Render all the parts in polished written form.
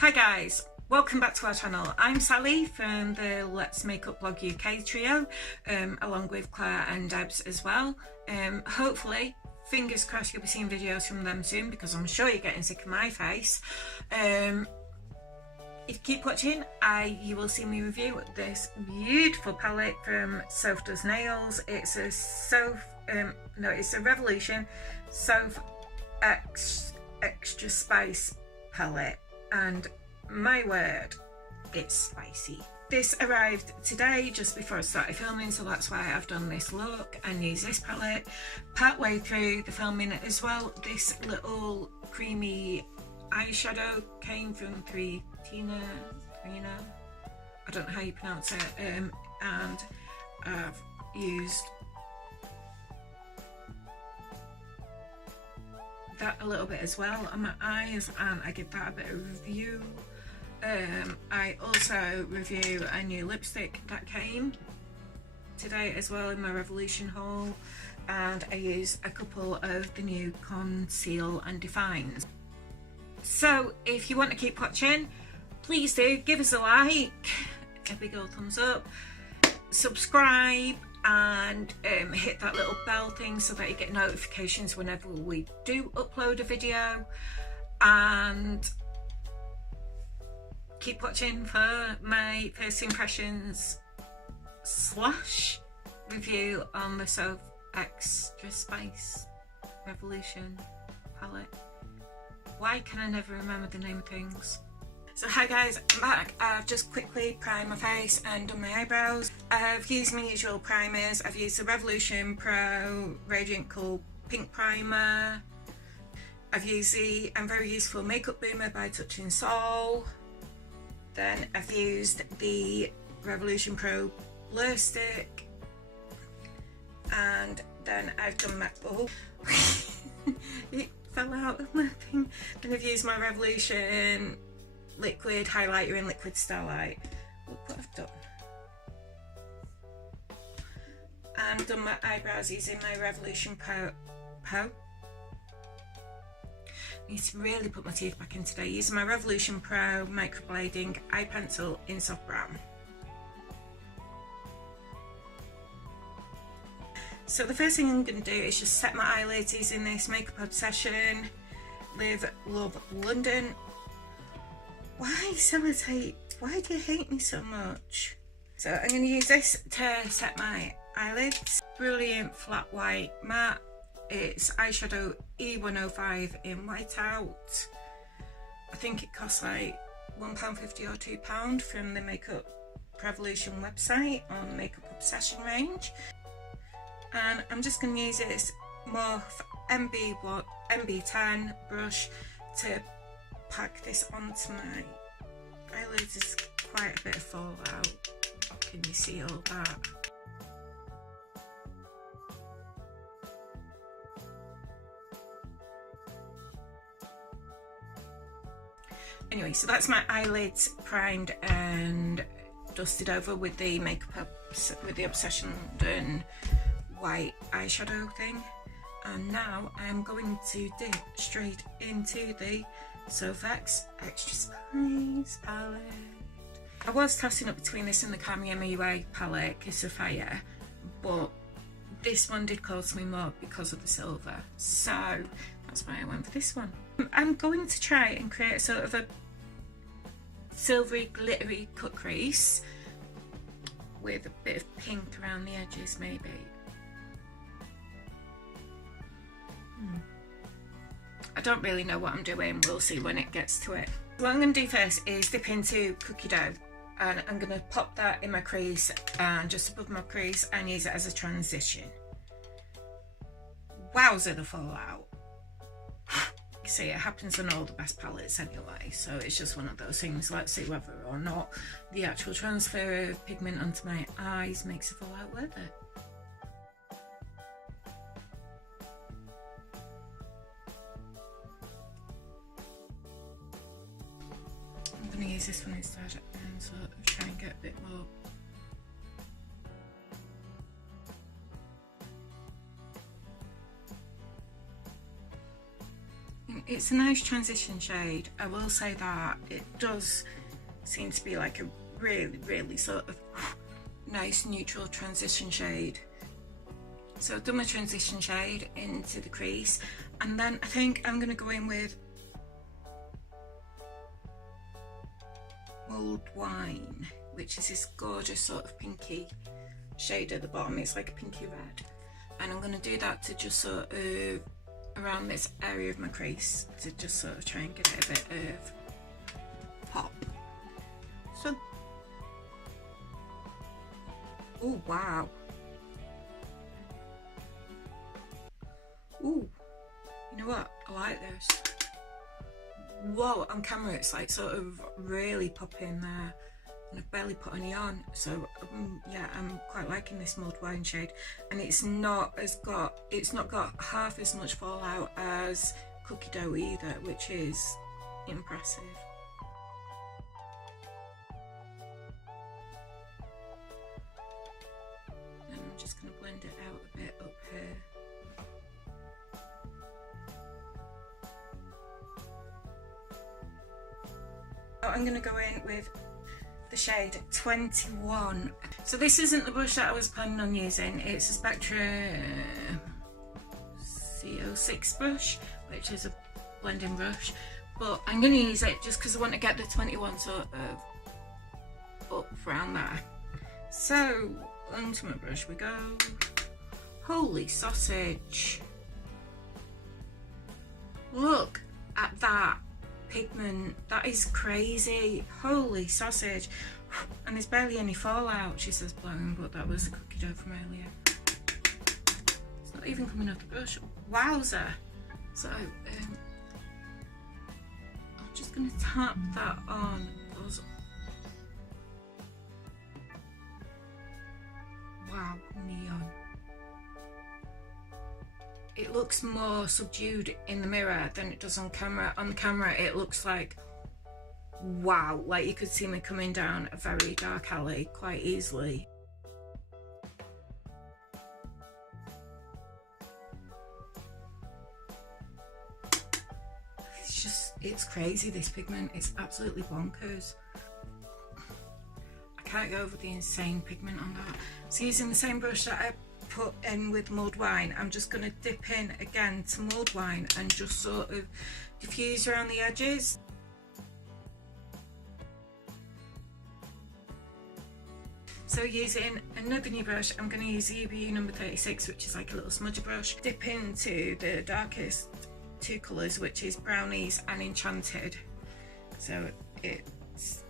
Hi guys, welcome back to our channel. I'm Sally from the Let's Makeup Blog UK trio, along with Claire and Debs as well. Hopefully, fingers crossed, you'll be seeing videos from them soon because I'm sure you're getting sick of my face. If you keep watching, you will see me review this beautiful palette from SophDoesNails. It's a it's a Revolution Extra Spice palette, and my word, it's spicy. This arrived today just before I started filming, so that's why I've done this look and used this palette. Part way through the filming as well, this little creamy eyeshadow came from Trina, I don't know how you pronounce it, and I've used that a little bit as well on my eyes, and I give that a bit of review. I also review a new lipstick that came today as well in my Revolution haul, and I use a couple of the new Conceal and Defines. So if you want to keep watching, please do give us a like, a big old thumbs up, subscribe, and hit that little bell thing so that you get notifications whenever we do upload a video, and keep watching for my first impressions / review on the SophxRevolution palette. Why can I never remember the name of things? So hi guys, I'm back. I've just quickly primed my face and done my eyebrows. I've used my usual primers. I've used the Revolution Pro Radiant Cool Pink Primer. I've used the Very Useful Makeup Boomer by Touching Soul. Then I've used the Revolution Pro Blur Stick. And then I've done my... Oh, it fell out of my thing. Then I've used my Revolution liquid highlighter in liquid Starlight. Look what I've done. And done my eyebrows using my Revolution Pro. I need to really put my teeth back in today. Using my Revolution Pro Microblading eye pencil in soft brown. So the first thing I'm going to do is just set my eyelids using this Makeup Obsession Live Love London. Why sellotape? Why do you hate me so much? So I'm going to use this to set my eyelids. Brilliant flat white matte. It's eyeshadow E105 in whiteout. I think it costs like £1.50 or £2 from the Makeup Revolution website on the Makeup Obsession range. And I'm just going to use this Morph MB10 brush to pack this onto my eyelids. There's quite a bit of fallout. Can you see all that? Anyway, so that's my eyelids primed and dusted over with the Obsession done white eyeshadow thing. And now I'm going to dip straight into the Sophx Extra Spice palette. I was tossing up between this and the Kami MUA palette, Kiss of Fire, but this one did cost me more because of the silver, so that's why I went for this one. I'm going to try and create sort of a silvery glittery cut crease with a bit of pink around the edges maybe. I don't really know what I'm doing, we'll see when it gets to it. What I'm going to do first is dip into cookie dough, and I'm going to pop that in my crease and just above my crease and use it as a transition. Wowza, the fallout. You see, it happens on all the best palettes anyway, so it's just one of those things. Let's see whether or not the actual transfer of pigment onto my eyes makes the fallout worth it. I'm going to use this one instead and sort of try and get a bit more. It's a nice transition shade. I will say that it does seem to be like a really sort of nice neutral transition shade. So I've done my transition shade into the crease, and then I think I'm going to go in with Mulled Wine, which is this gorgeous sort of pinky shade at the bottom. It's like a pinky red, and I'm going to do that to just sort of around this area of my crease to just sort of try and give it a bit of pop. So, oh wow. Ooh, you know what? I like this. Whoa, on camera it's like sort of really popping there, and I've barely put any on. So yeah, I'm quite liking this Mulled Wine shade, and it's not got half as much fallout as Cookie Dough either, which is impressive. And I'm just going to blend it out a bit up here. I'm going to go in with the shade 21. So this isn't the brush that I was planning on using. It's a Spectra CO6 brush, which is a blending brush, but I'm going to use it just because I want to get the 21 sort of up around there. So onto my brush we go. Holy sausage, look at that pigment, that is crazy. Holy sausage. And there's barely any fallout. She says blown, but that was the cookie dough from earlier. It's not even coming off the brush. Wowza. So I'm just going to tap that on those. Wow, neon. It looks more subdued in the mirror than it does on camera. On the camera it looks like, wow, like you could see me coming down a very dark alley quite easily. It's crazy, this pigment. It's absolutely bonkers. I can't go over the insane pigment on that. So using the same brush that I put in with Mulled Wine, I'm just going to dip in again to Mulled Wine and just sort of diffuse around the edges. So using another new brush, I'm going to use the UBU number 36, which is like a little smudger brush. Dip into the darkest two colours, which is Brownies and Enchanted. So it's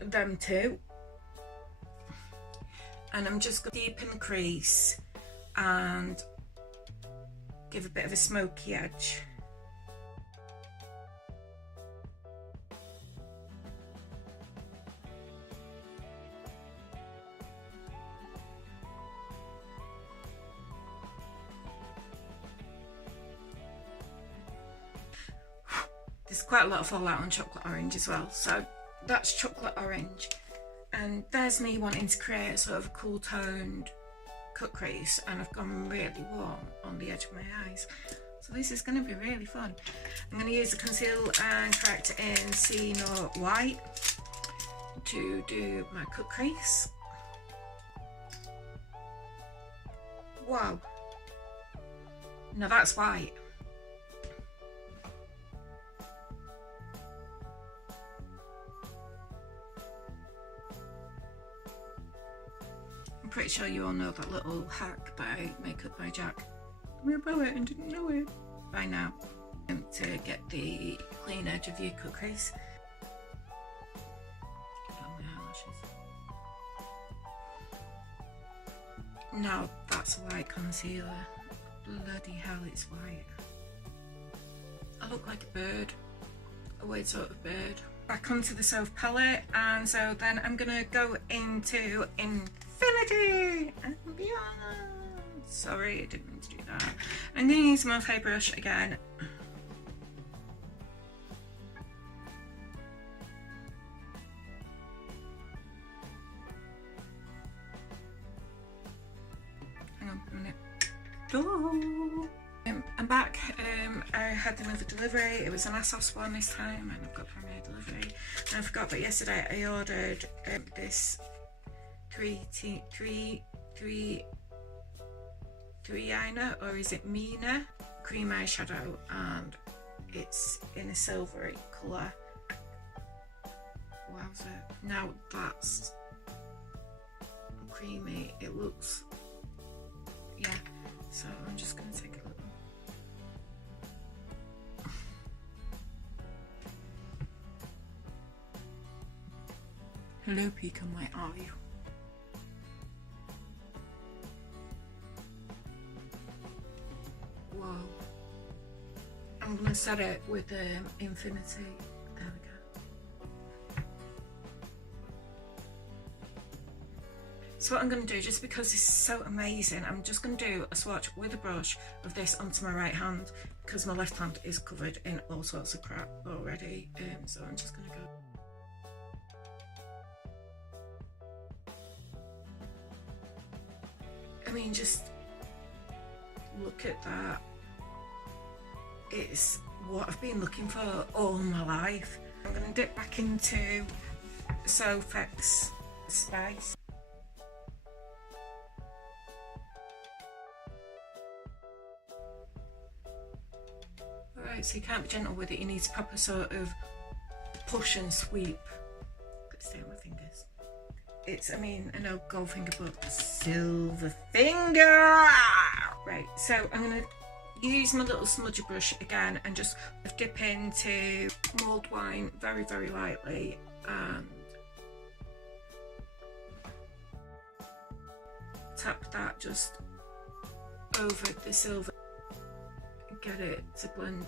them two. And I'm just going to deepen the crease and give a bit of a smoky edge. There's quite a lot of fallout on chocolate orange as well, so that's chocolate orange. And there's me wanting to create a sort of cool toned cut crease, and I've gone really warm on the edge of my eyes. So this is going to be really fun. I'm going to use the Conceal and Correct in C0 White to do my cut crease. Wow. Now that's white. I'm pretty sure you all know that little hack that I make up by Jack. I'm about it and didn't know it by now. To get the clean edge of your cut crease. On my eyelashes. Now that's a white concealer. Bloody hell, it's white. I look like a bird. A weird sort of bird. Back onto the Soph palette, and so then I'm gonna go into Infinity and Beyond. Sorry, I didn't mean to do that. I'm gonna use my Morphe brush again. Hang on a minute. Oh. I'm back. I had another delivery. It was an ASOS one this time, and I've got Premier delivery. And I forgot, but yesterday I ordered this three eyeliner, or is it Mina cream eyeshadow, and it's in a silvery colour. Wowza. Now that's creamy. It looks, yeah, so I'm just going to take a little. Hello, peek on my eye. Whoa. I'm going to set it with Infinity. There we go. So what I'm going to do, just because this is so amazing, I'm just going to do a swatch with a brush of this onto my right hand, because my left hand is covered in all sorts of crap already. So I'm just going to go. I mean, just look at that. It's what I've been looking for all my life. I'm going to dip back into SophX Spice. Alright, so you can't be gentle with it, you need to proper sort of push and sweep. Stay on my fingers. It's, I mean, I know Goldfinger, but silver finger! Right, so I'm going to use my little smudger brush again and just dip into mulled wine very, very lightly and tap that just over the silver and get it to blend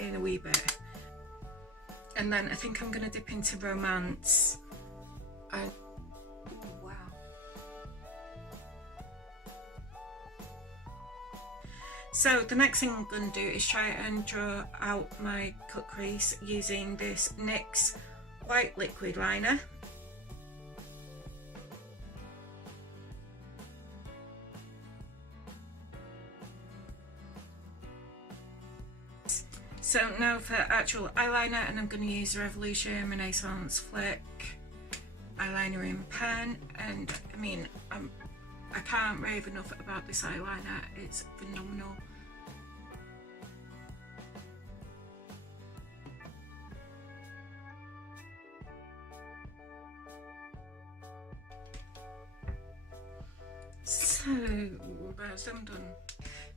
in a wee bit. And then I think I'm going to dip into Romance and so the next thing I'm going to do is try and draw out my cut crease using this NYX white liquid liner. So now for actual eyeliner, and I'm going to use the Revolution Renaissance Flick eyeliner in pen, and I mean I can't rave enough about this eyeliner, it's phenomenal. So, that's I'm done.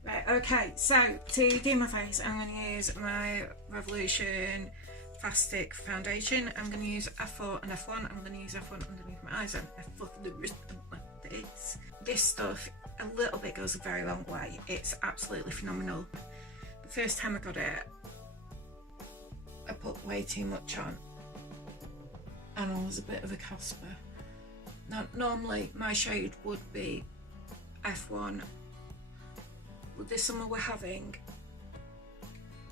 Right, okay, so to do my face, I'm going to use my Revolution Fast Stick Foundation. I'm going to use F4 and F1. I'm going to use F1 underneath my eyes and F4 for the rest of my face. This stuff, a little bit goes a very long way. It's absolutely phenomenal. The first time I got it, I put way too much on and I was a bit of a Casper. Now, normally my shade would be F1. With this summer we're having,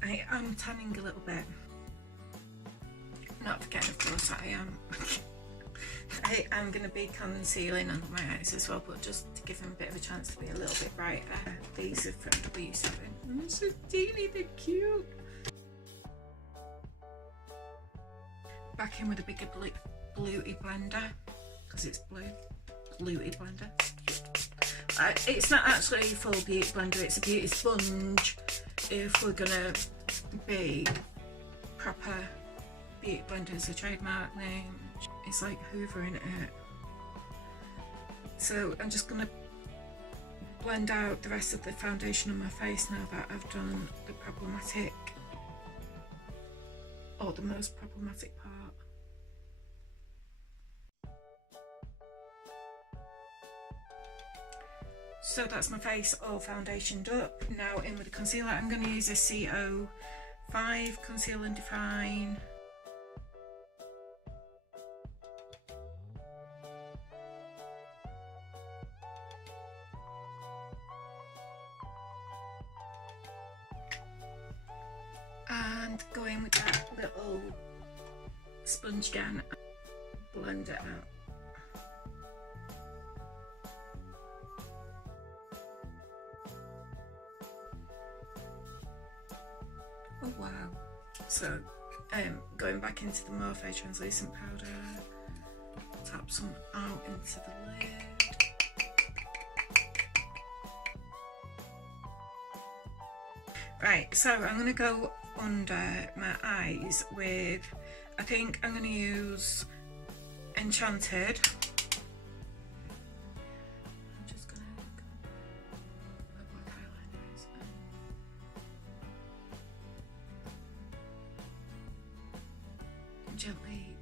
I am tanning a little bit. Not forgetting, of course, I am going to be concealing under my eyes as well, but just to give them a bit of a chance to be a little bit brighter. These are from W7. They're so teeny, they're cute. Back in with a bigger bluey blender, because it's blue. Bluey blender. It's not actually a full beauty blender, it's a beauty sponge if we're gonna be proper beauty blenders, a trademark name. It's like hoovering it. So I'm just gonna blend out the rest of the foundation on my face now that I've done the problematic, or the most problematic part. So that's my face all foundationed up. Now in with the concealer, I'm going to use a CO5 Conceal and Define. And go in with that little sponge again and blend it out. So going back into the Morphe translucent powder, tap some out into the lid. Right, so I'm going to go under my eyes with, I think I'm going to use Enchanted. I'm just going to my black eyeliner is. Gently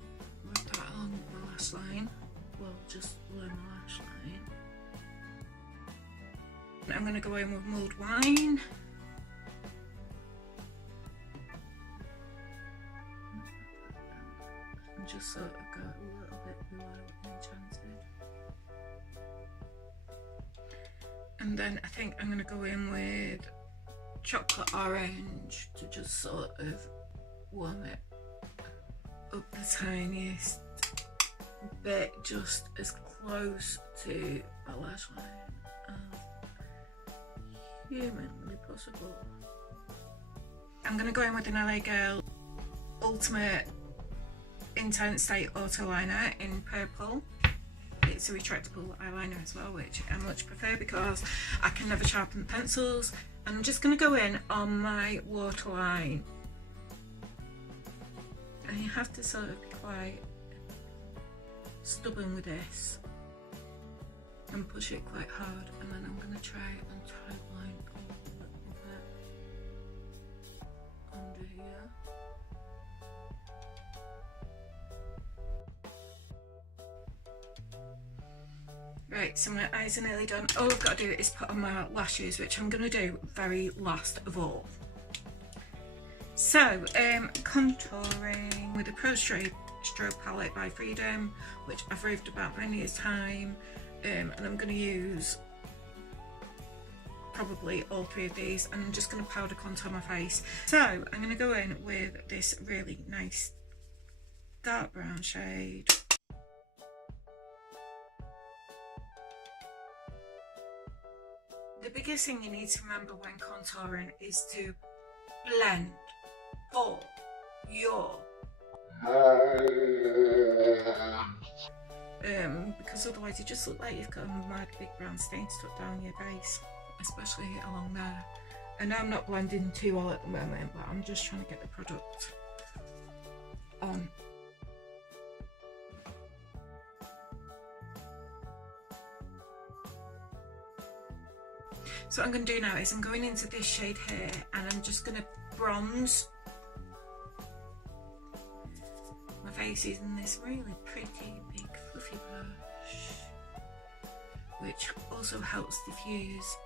rub that on my lash line. Well, just below my lash line. I'm going to go in with mulled wine. And just sort of go a little bit below Enchanted. And then I think I'm going to go in with chocolate orange to just sort of warm it up the tiniest bit, just as close to my lash line as humanly possible. I'm going to go in with an LA Girl Ultimate Intense State Auto Liner in purple. It's a retractable eyeliner as well, which I much prefer because I can never sharpen pencils. And I'm just going to go in on my waterline. And you have to sort of be quite stubborn with this and push it quite hard, and then I'm going to try and tightline a little bit under here. Right, so my eyes are nearly done. All I've got to do is put on my lashes, which I'm going to do very last of all. So, contouring with the Pro Strobe palette by Freedom, which I've raved about many a time, and I'm going to use probably all three of these, and I'm just going to powder contour my face. So, I'm going to go in with this really nice dark brown shade. The biggest thing you need to remember when contouring is to blend for your because otherwise you just look like you've got a mad big brown stain stuck down your face, especially along there. And I'm not blending too well at the moment, but I'm just trying to get the product on. So what I'm going to do now is I'm going into this shade here, and I'm just going to bronze my face using this really pretty big fluffy brush, which also helps diffuse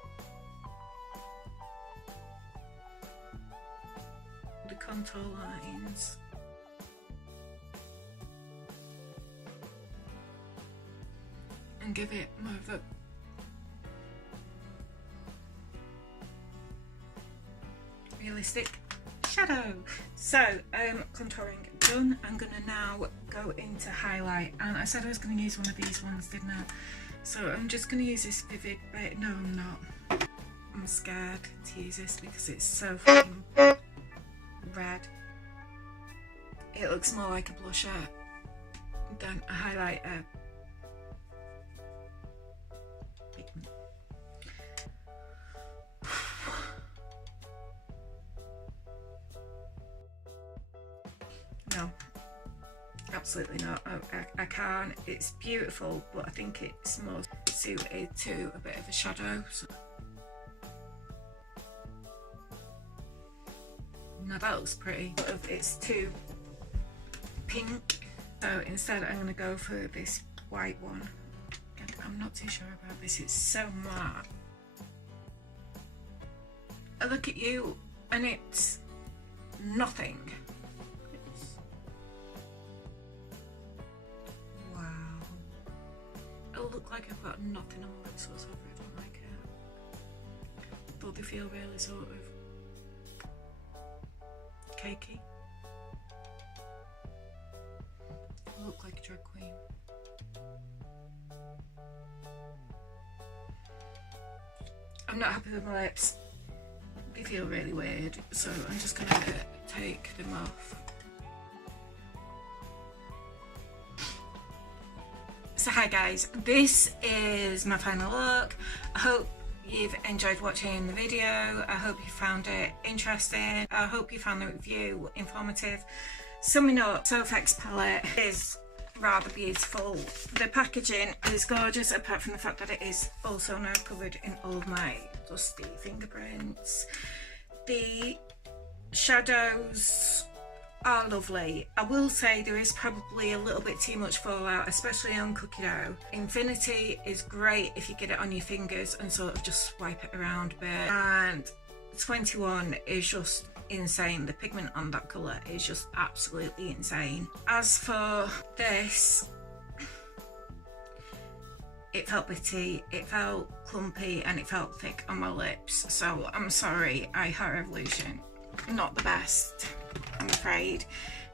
the contour lines. And give it more of a realistic shadow. So contouring done. I'm gonna now go into highlight, and I said I was gonna use one of these ones, didn't I? So I'm just gonna use this Vivid, but no, I'm not. I'm scared to use this because it's so fucking red. It looks more like a blusher than a highlighter. No, absolutely not. I can't. It's beautiful, but I think it's more suited to a bit of a shadow. So. Now that looks pretty, but it's too pink. So instead I'm going to go for this white one. And I'm not too sure about this, it's so matte. I look at you and it's nothing. Look like I've got nothing on my lips whatsoever. I don't like it. Though they feel really sort of cakey. I look like a drag queen. I'm not happy with my lips. They feel really weird, so I'm just gonna take them off. So hi guys, this is my final look. I hope you've enjoyed watching the video. I hope you found it interesting. I hope you found the review informative. Summing up, SophX palette is rather beautiful. The packaging is gorgeous, apart from the fact that it is also now covered in all of my dusty fingerprints. The shadows are lovely. I will say there is probably a little bit too much fallout, especially on Cookie Dough. Infinity is great if you get it on your fingers and sort of just swipe it around a bit. And 21 is just insane. The pigment on that colour is just absolutely insane. As for this, it felt bitty, it felt clumpy, and it felt thick on my lips. So I'm sorry, SophxRevolution, not the best, I'm afraid.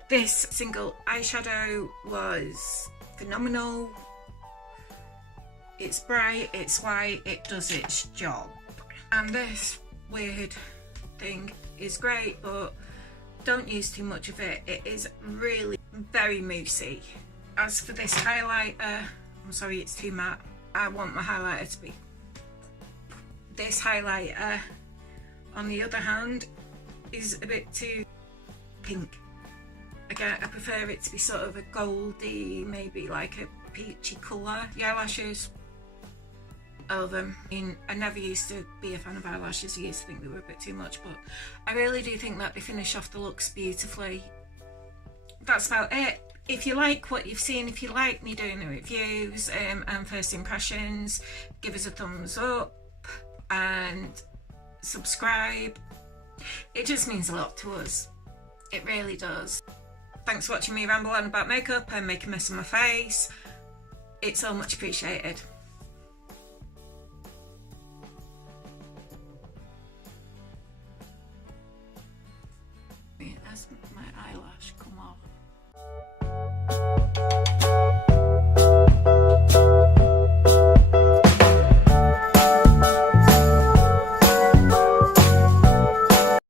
This single eyeshadow was phenomenal. It's bright, it's white, it does its job. And this weird thing is great, but don't use too much of it. It is really very moussey. As for this highlighter, I'm sorry it's too matte. I want my highlighter to be. This highlighter, on the other hand, is a bit too pink. Again, I prefer it to be sort of a goldy, maybe like a peachy colour. The eyelashes, I love them. I mean, I never used to be a fan of eyelashes. I used to think they were a bit too much, but I really do think that they finish off the looks beautifully. That's about it. If you like what you've seen, if you like me doing the reviews and first impressions, give us a thumbs up and subscribe. It just means a lot to us. It really does. Thanks for watching me ramble on about makeup and make a mess of my face. It's so much appreciated. As my eyelash come off.